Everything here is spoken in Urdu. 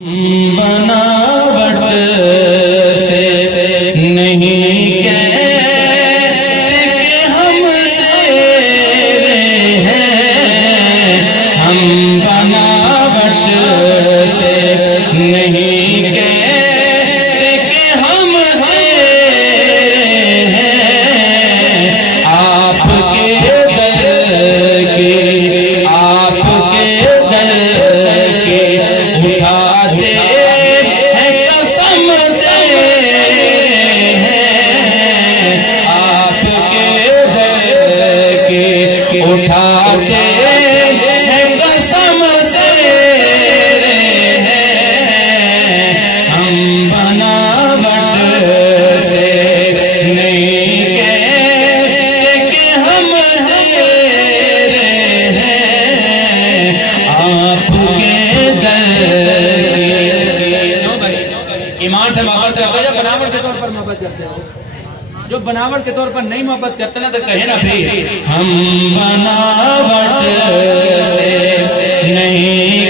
بناوٹ سے نہیں کہتے کہ ہم تیرے ہیں، ہم بناوٹ سے نہیں کہتے کہ ہم تیرے ہیں، آپ کے در کی اٹھاتے ہیں قسم تیرے ہیں، آپ کے در کی اٹھاتے ہیں قسم تیرے ہیں، ہم بناوٹ سے نہیں کہتے کہ ہم تیرے ہیں، آپ کے در ایمان سے محبت سے جو بناوٹ کے طور پر محبت کرتے ہو، جو بناوٹ کے طور پر نہیں محبت کرتے نا تو کہے نا پھر ہم بناوٹ سے نہیں